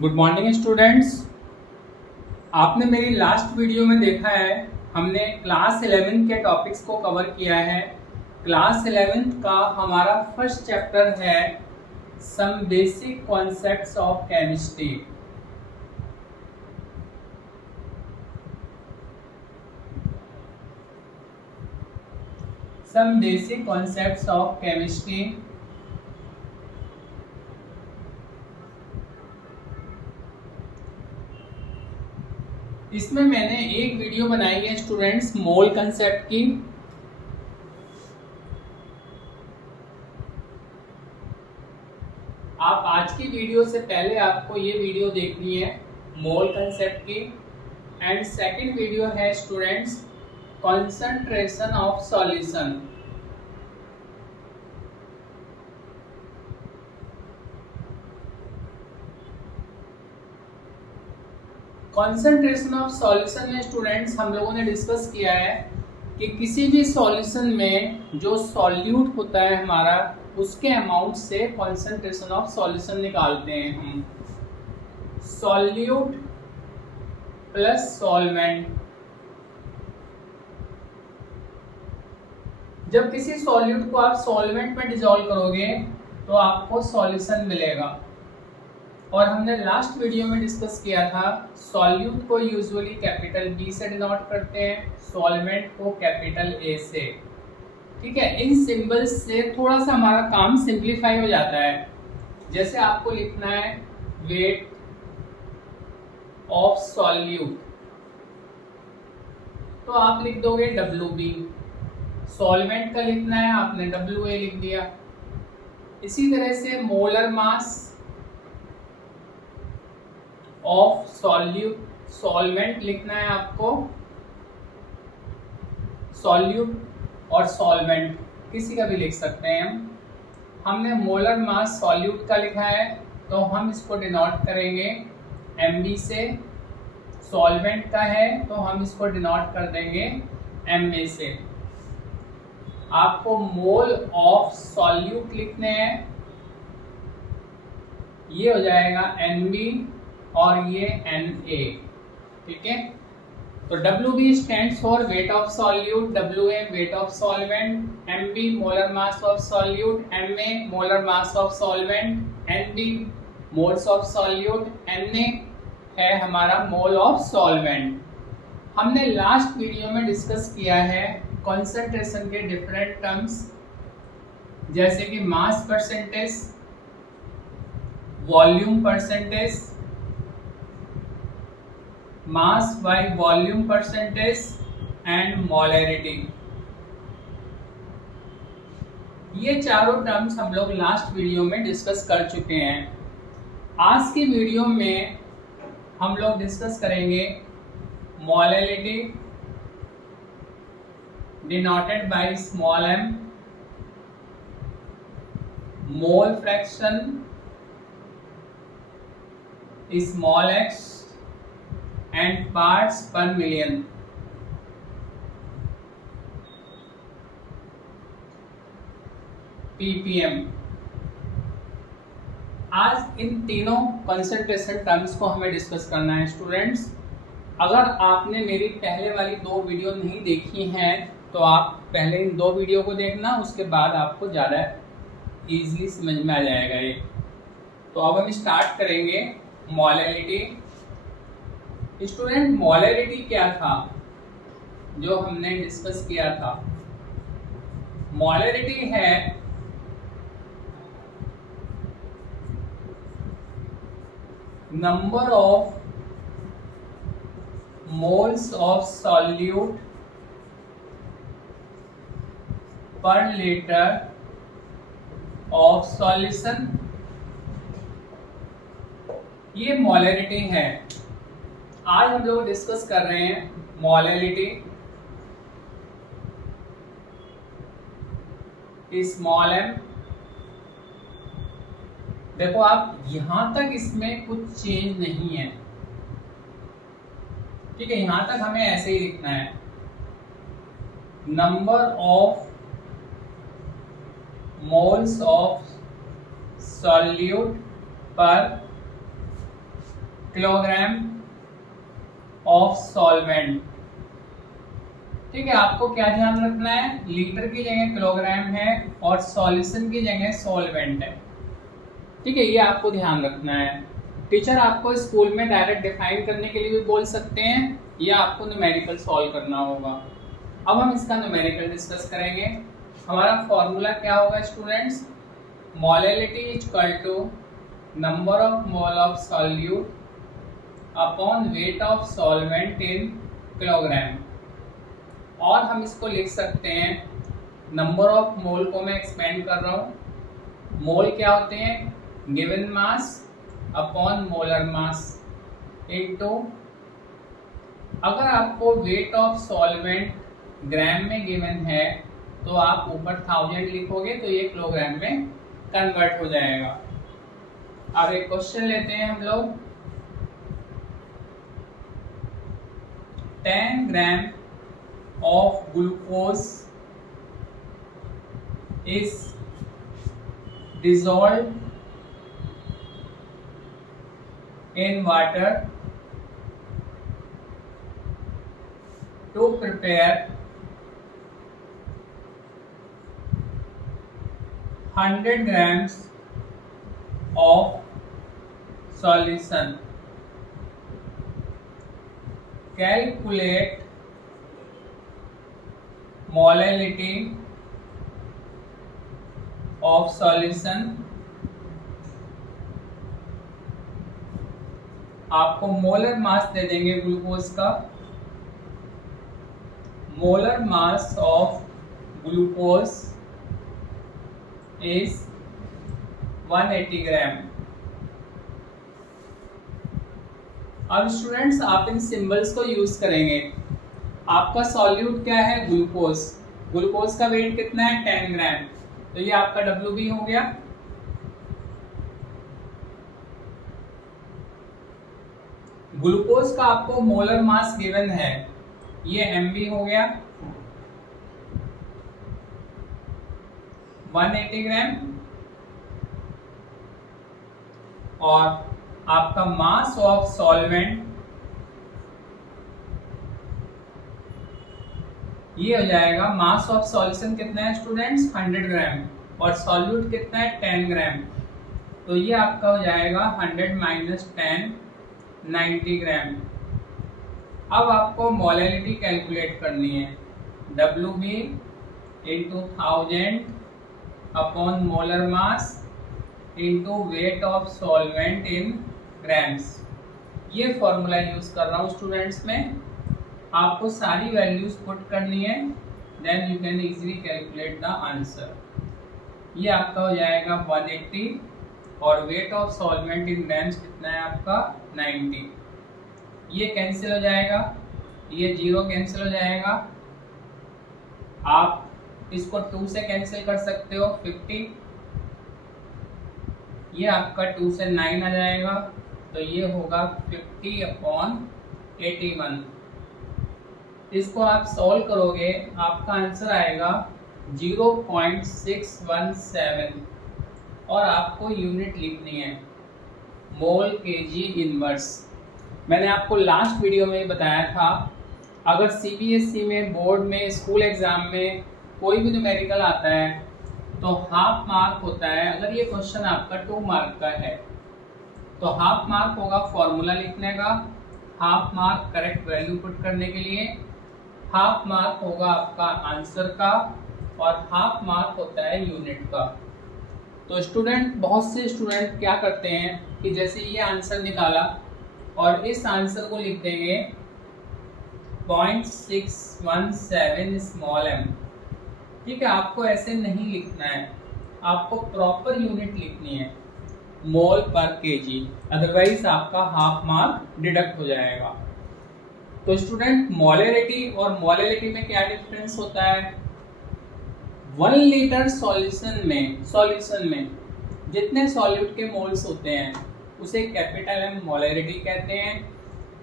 Good morning students. आपने मेरी last video में देखा है हमने क्लास 11 के टॉपिक्स को कवर किया है। क्लास 11 का हमारा फर्स्ट चैप्टर है some basic concepts of chemistry. Some basic concepts of chemistry. इसमें मैंने एक वीडियो बनाई है स्टूडेंट्स मोल कंसेप्ट की। आप आज की वीडियो से पहले आपको ये वीडियो देखनी है मोल कंसेप्ट की। एंड सेकंड वीडियो है students concentration of solution. Concentration of solution में स्टूडेंट्स हम लोगों ने डिस्कस किया है कि किसी भी सॉल्यूशन में जो सॉल्यूट होता है हमारा उसके अमाउंट से कंसंट्रेशन ऑफ सॉल्यूशन निकालते हैं हम। Solute plus solvent. जब किसी सॉल्यूट को आप सॉल्वेंट में डिसॉल्व करोगे तो आपको सॉल्यूशन मिलेगा। और हमने लास्ट वीडियो में डिस्कस किया था सॉल्यूट को यूजुअली कैपिटल बी से डिनोट करते हैं, सॉल्वेंट को कैपिटल ए से। ठीक है, इन सिंबल्स से थोड़ा सा हमारा काम सिंप्लीफाई हो जाता है। जैसे आपको लिखना है वेट ऑफ सॉल्यूट तो आप लिख दोगे WB। सॉल्वेंट का लिखना है आपने WA लिख दिया। इसी तरह से मोलर मास ऑफ सॉल्वेंट लिखना है आपको। सॉल्यूट और सॉल्वेंट किसी का भी लिख सकते हैं हमने मोलर मास सॉल्यूट का लिखा है तो हम इसको डिनोट करेंगे MB से। सॉल्वेंट का है तो हम इसको डिनोट कर देंगे MA से। आपको मोल ऑफ सॉल्यूट लिखने हैं, ये हो जाएगा NB और ये Na। ठीक है, तो WB stands for weight of solute, WA wait of solvent, MB molar mass of solute, MA molar mass of solvent, NB moles of solute, Na है हमारा मोल ऑफ सॉल्वेंट। हमने लास्ट वीडियो में discuss किया है concentration के different terms जैसे कि mass percentage, volume percentage, mass by volume percentage and molarity. ये चारों टर्म्स हम लोग लास्ट वीडियो में डिस्कस कर चुके हैं। आज की वीडियो में हम लोग डिस्कस करेंगे molarity denoted by small m, mole fraction small x and parts per million। ppm। आज इन तीनों कंसंट्रेशन टर्म्स को हमें डिस्कस करना है स्टूडेंट्स। अगर आपने मेरी पहले वाली 2 वीडियो नहीं देखी हैं तो आप पहले इन 2 वीडियो को देखना, उसके बाद आपको ज़्यादा इजीली समझ में आ जाएगा ये। तो अब हम स्टार्ट करेंगे मोलैरिटी। स्टूडेंट मोलैरिटी क्या था जो हमने डिस्कस किया था? मोलैरिटी है number of moles of solute पर लीटर ऑफ सॉल्यूशन। ये मोलैरिटी है। आज हम लोग डिस्कस कर रहे हैं मोलैरिटी स्मॉल m। देखो आप यहां तक इसमें कुछ चेंज नहीं है। ठीक है, यहां तक हमें ऐसे ही लिखना है number of moles of solute पर किलोग्राम ऑफ सॉल्वेंट। ठीक है, आपको क्या ध्यान रखना है, लीटर की जगह किलोग्राम है और सॉल्यूशन की जगह सॉल्वेंट है। ठीक है, ये आपको ध्यान रखना है। टीचर आपको स्कूल में डायरेक्ट डिफाइन करने के लिए भी बोल सकते हैं या आपको न्यूमेरिकल सॉल्व करना होगा। अब हम इसका न्यूमेरिकल डिस्कस करेंगे। हमारा फॉर्मूला क्या होगा students, molality is equal to number of mole of solute upon weight of solvent in kilogram. और हम इसको लिख सकते हैं, नंबर ऑफ मोल को मैं एक्सपेंड कर रहा हूँ। मोल क्या होते हैं, given mass upon molar mass into, अगर आपको वेट ऑफ सॉल्वेंट ग्राम में गिवन है तो आप ऊपर 1000 लिखोगे तो ये किलोग्राम में कन्वर्ट हो जाएगा। अब एक क्वेश्चन लेते हैं हम लोग। 10 ग्राम of glucose is dissolved in water to prepare 100 grams of solution. Calculate molality of solution. आपको मोलर मास दे देंगे ग्लूकोज का। Molar mass of glucose is 180 ग्राम। अब स्टूडेंट्स आप इन सिंबल्स को यूज करेंगे। आपका सॉल्यूट क्या है, ग्लूकोज। ग्लूकोज का वेट कितना है, 10 ग्राम, तो ये आपका WB हो गया। ग्लूकोज का आपको मोलर मास गिवन है, ये MB हो गया 180 ग्राम। और आपका मास ऑफ सॉल्वेंट ये हो जाएगा, मास ऑफ सॉल्यूशन कितना है स्टूडेंट्स, 100 ग्राम, और सॉल्यूट कितना है, 10 ग्राम, तो ये आपका हो जाएगा 100 माइनस 10 90 ग्राम। अब आपको मोलैलिटी कैलकुलेट करनी है, WB into 1000 upon molar mass into weight of solvent in grams. ये फॉर्मूला यूज कर रहा हूँ स्टूडेंट्स में। आपको सारी वैल्यूज पुट करनी है, then you can easily calculate the answer. ये आपका हो जाएगा 180 और weight of solvent in grams कितना है आपका 90। ये कैंसिल हो जाएगा, ये 0 कैंसिल हो जाएगा। आप इसको 2 से कैंसिल कर सकते हो, 50। ये आपका 2 से 9 आ जाएगा, तो ये होगा 50 अपॉन 81। इसको आप सॉल्व करोगे, आपका आंसर आएगा 0.617 और आपको यूनिट लिखनी है मोल केजी इनवर्स। मैंने आपको लास्ट वीडियो में बताया था, अगर CBSE में, बोर्ड में, स्कूल एग्जाम में कोई भी न्यूमेरिकल आता है तो हाफ मार्क होता है। अगर ये क्वेश्चन आपका 2 मार्क का है तो हाफ मार्क होगा फॉर्मूला लिखने का, half mark correct value put करने के लिए, हाफ मार्क होगा आपका आंसर का, और हाफ मार्क होता है यूनिट का। तो स्टूडेंट, बहुत से स्टूडेंट क्या करते हैं कि जैसे ये आंसर निकाला और इस आंसर को लिख देंगे 0.617 स्मॉल m। ठीक है, आपको ऐसे नहीं लिखना है, आपको प्रॉपर यूनिट लिखनी है, मोल पर केजी, अदरवाइज आपका हाफ मार्क डिडक्ट हो जाएगा। तो स्टूडेंट, मोलैलिटी और मोलैलिटी में क्या डिफरेंस होता है, 1 लीटर सॉल्यूशन में जितने सॉल्यूट के मोल्स होते हैं उसे कैपिटल M मोलैलिटी कहते हैं,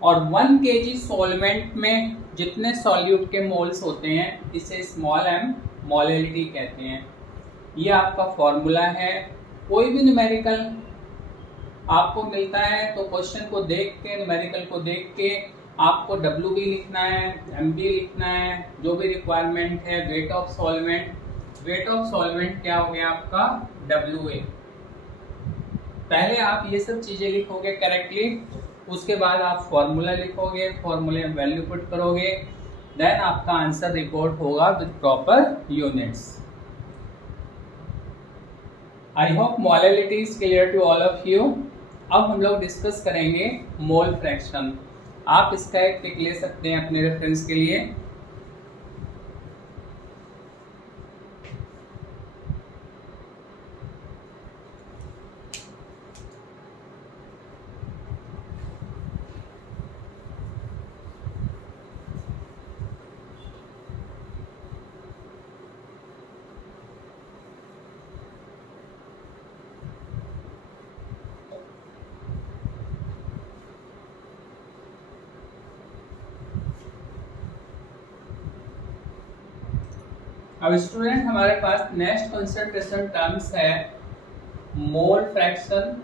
और 1 kg सॉल्वेंट में जितने सॉल्यूट के मोल्स होते हैं इसे स्मॉल m मोलैलिटी कहते हैं। ये आपका फॉर्मूला है। कोई भी न्यूमेरिकल आपको मिलता है तो क्वेश्चन को देख के, न्यूमेरिकल को देख के आपको डब्ल्यू बी लिखना है, एम बी लिखना है, जो भी रिक्वायरमेंट है, wait of solvent. Wait of solvent क्या हो गया आपका, डब्ल्यू ए। पहले आप ये सब चीजें लिखोगे करेक्टली, उसके बाद आप फॉर्मूला लिखोगे, फॉर्मूले में वैल्यू पुट करोगे, देन आपका आंसर रिपोर्ट होगा with proper units. I hope molality is clear to all of you. अब हम लोग डिस्कस करेंगे मोल फ्रैक्शन। आप इसका एक टिक ले सकते हैं अपने रेफरेंस के लिए। अब स्टूडेंट हमारे पास नेक्स्ट कंसंट्रेशन टर्म्स है मोल फ्रैक्शन,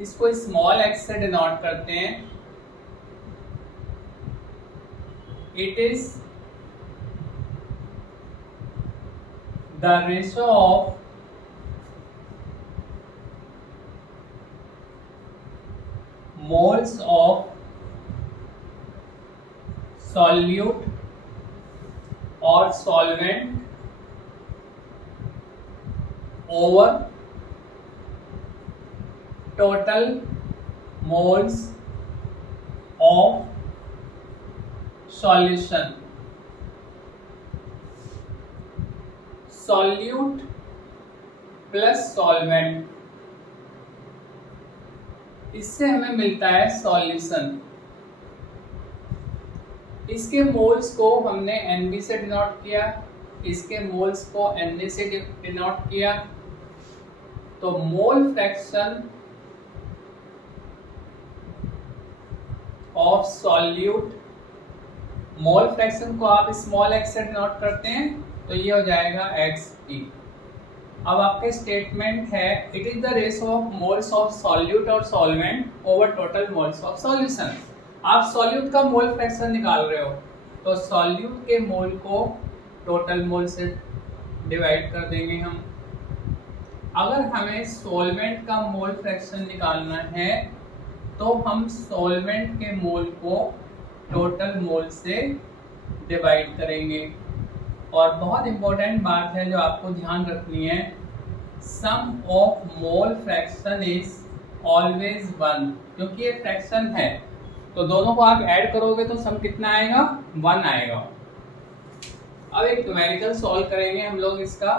इसको स्मॉल एक्स से डिनोट करते हैं। It is the ratio of moles of solute or solvent over total moles of solution. Solute plus solvent, इससे हमें मिलता है सॉल्यूशन। इसके मोल्स को हमने Nb से डिनोट किया, इसके मोल्स को Na से डिनोट किया। तो mole fraction of solute, mole fraction को आप स्मॉल एक्स से डिनोट करते हैं तो ये हो जाएगा Xe। अब आपके स्टेटमेंट है it is the ratio of moles of solute और solvent over total moles of solution. आप सॉल्यूट का मोल फ्रैक्शन निकाल रहे हो तो सॉल्यूट के मोल को टोटल मोल से डिवाइड कर देंगे हम। अगर हमें सॉल्वेंट का मोल फ्रैक्शन निकालना है तो हम सॉल्वेंट के मोल को टोटल मोल से डिवाइड करेंगे। और बहुत इंपॉर्टेंट बात है जो आपको ध्यान रखनी है, sum of mole fraction is always 1, क्योंकि ये फ्रैक्शन है तो दोनों को आप ऐड करोगे तो सम कितना आएगा, 1 आएगा। अब एक न्यूमेरिकल सॉल्व करेंगे हम लोग इसका।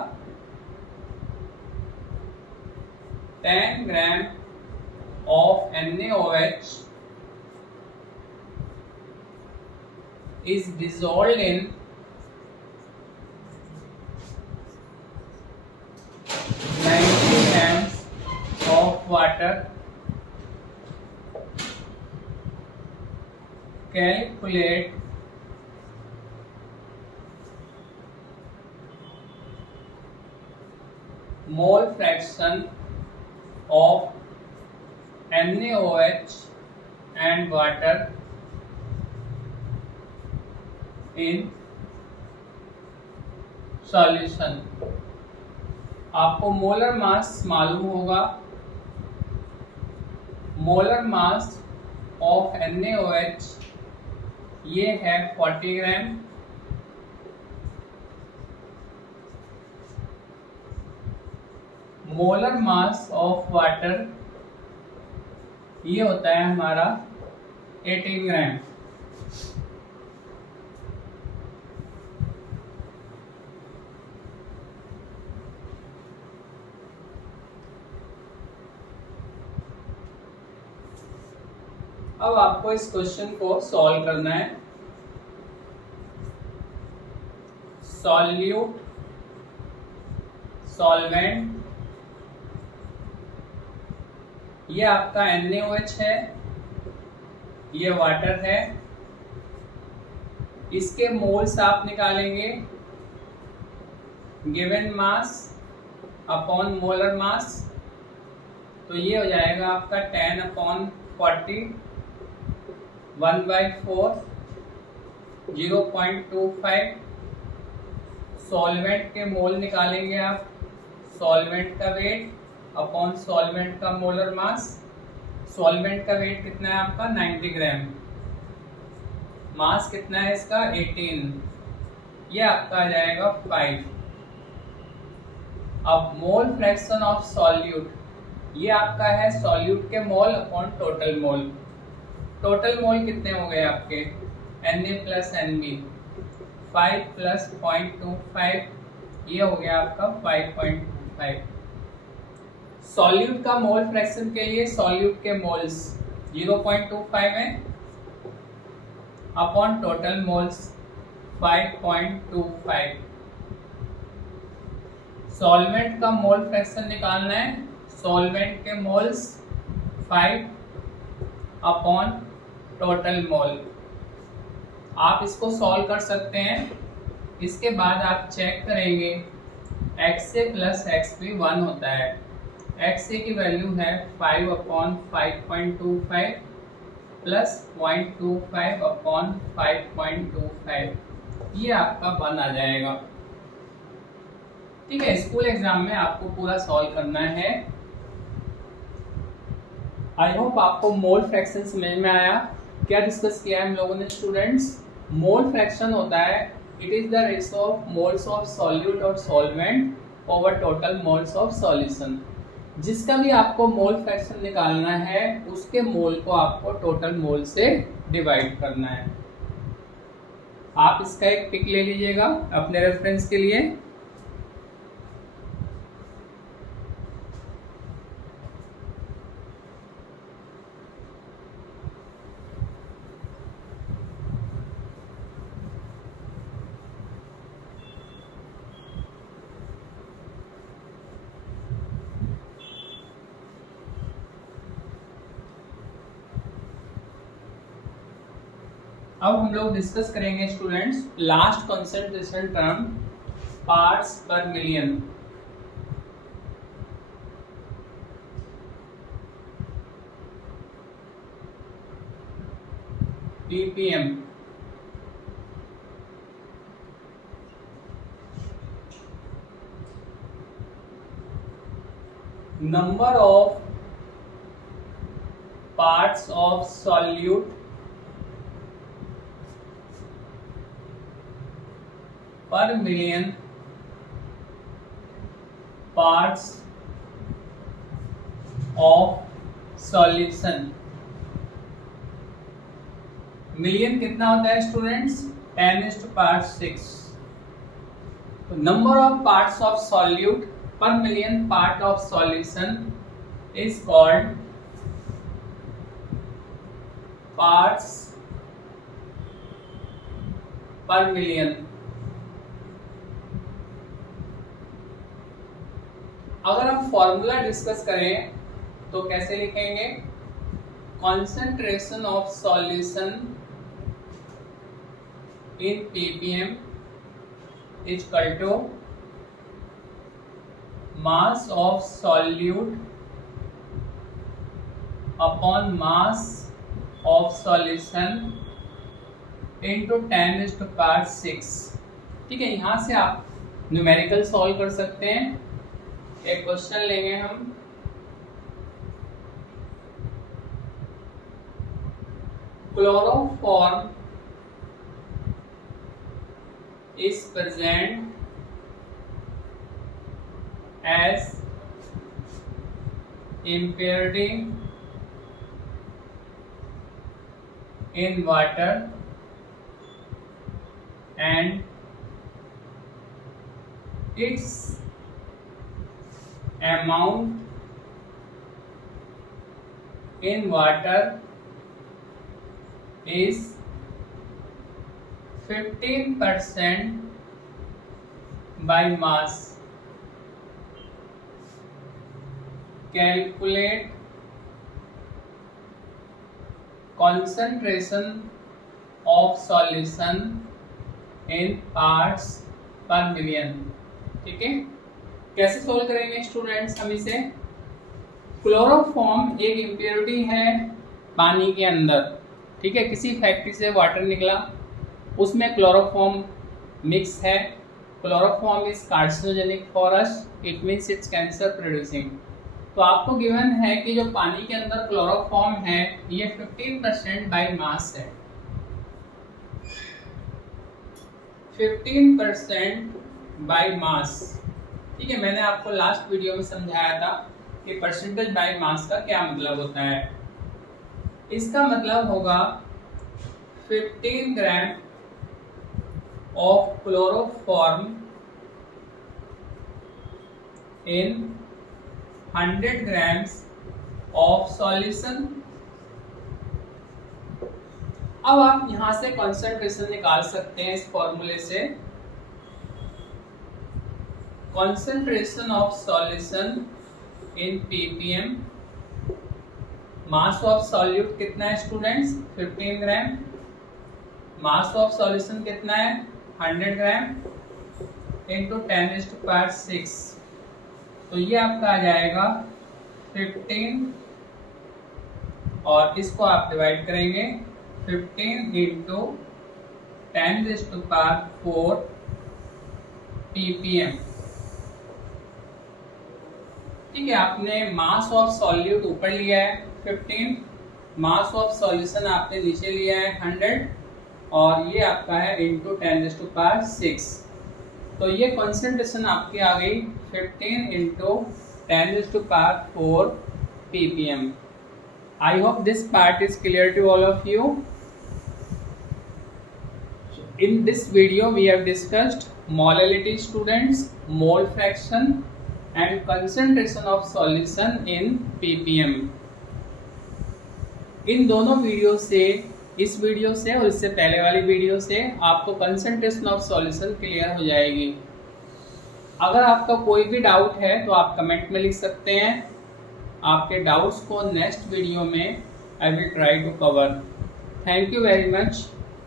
10 gram of NaOH is dissolved in 90 grams of water. Calculate mole fraction of NaOH and water in solution। आपको मोलर मास मालूम होगा, मोलर मास ऑफ NaOH ये है 40 ग्राम, मोलर मास ऑफ वाटर ये होता है हमारा 18 ग्राम। अब आपको इस क्वेश्चन को सॉल्व करना है। सॉल्यूट, सॉल्वेंट, ये आपका NaOH है, ये वाटर है, इसके मोल्स आप निकालेंगे। Given mass upon molar mass, तो ये हो जाएगा आपका 10/40 1/4 0.25। सॉल्वेंट के मोल निकालेंगे आप, सॉल्वेंट का वेट अपॉन सॉल्वेंट का मोलर मास। सॉल्वेंट का वेट कितना है आपका 90 ग्राम, मास कितना है इसका 18, ये आपका आ जाएगा 5। अब मोल फ्रैक्शन ऑफ सॉल्यूट, ये आपका है सॉल्यूट के mole upon total mole. Total mole कितने हो गए आपके Na प्लस Nb, 5 प्लस 0.25, ये हो गया आपका 5.25। सॉल्यूट का मोल फ्रैक्शन के लिए सॉल्यूट के मोल्स 0.25 है अपॉन टोटल मोल्स 5.25। सॉल्वेंट का मोल फ्रैक्शन निकालना है, सॉल्वेंट के मोल्स 5 अपॉन टोटल मोल। आप इसको सॉल्व कर सकते हैं, इसके बाद आप चेक करेंगे XA प्लस XB 1 होता है। XA की वैल्यू है 5/5.25 प्लस 0.25/5.25, ये आपका 1 आ जाएगा। ठीक है, स्कूल एग्जाम में आपको पूरा सॉल्व करना है। आई होप आपको मोल फ्रैक्शन समझ में आया। क्या डिस्कस किया है हम लोगों ने स्टूडेंट्स? मोल फ्रैक्शन होता है, it is the ratio of moles of solute और solvent over total moles of solution. जिसका भी आपको मोल फ्रैक्शन निकालना है उसके मोल को आपको टोटल मोल से डिवाइड करना है। आप इसका एक पिक ले लीजिएगा अपने रेफरेंस के लिए। अब हम लोग डिस्कस करेंगे students last concentration term, parts per million. ppm। Number of parts of solute per million parts of solution. Million कितना होता है स्टूडेंट्स? 10⁻⁶। तो number of parts of solute per million part of solution is called parts per million. अगर हम formula discuss करें तो कैसे लिखेंगे? Concentration of solution in ppm is equal to mass of solute upon mass of solution into 10⁻⁶। ठीक है, यहां से आप न्यूमेरिकल सॉल्व कर सकते हैं। एक क्वेश्चन लेंगे हम, chloroform is present as impurity in water and its amount in water is 15% by mass. Calculate concentration of solution in parts per million. ठीक है, कैसे सोल्व करेंगे स्टूडेंट्स हम इसे? क्लोरोफॉर्म एक इम्प्योरिटी है पानी के अंदर, ठीक है, किसी फैक्ट्री से वाटर निकला, उसमें क्लोरोफॉर्म मिक्स है। Chloroform is carcinogenic for us, it means it's cancer producing. तो आपको गिवन है कि जो पानी के अंदर क्लोरोफॉर्म है ये 15% बाय मास है, 15% बाय मास, ठीक है। मैंने आपको लास्ट वीडियो में समझाया था कि परसेंटेज बाय मास का क्या मतलब होता है। इसका मतलब होगा 15 gram of chloroform in 100 grams of solution. अब आप यहां से कॉन्सेंट्रेशन निकाल सकते हैं इस फॉर्मूले से। Concentration of solution in ppm, mass of solute कितना है students? 15 gram. Mass of solution कितना है? 100 ग्राम इंटू 10⁶। तो ये आपका आ जाएगा 15, और इसको आप डिवाइड करेंगे 15 इंटू 10⁴ ppm, ठीक है। आपने मास ऑफ सॉल्यूट ऊपर लिया है 15, मास ऑफ सॉल्यूशन आपने नीचे लिया है 100, और ये आपका है इंटू 10⁶। तो ये कॉन्सेंट्रेशन आपकी आ गई 15 into 10⁴ ppm। I hope this part is clear to all of you. In this video we have discussed molality students, mole fraction and concentration of solution in ppm। इन दोनों वीडियो से, इस video से और इससे पहले वाली वीडियो से आपको कंसंट्रेशन ऑफ सॉल्यूशन क्लियर हो जाएगी। अगर आपका कोई भी डाउट है तो आप कमेंट में लिख सकते हैं। आपके डाउट्स को नेक्स्ट वीडियो में I will try to cover. Thank you very much.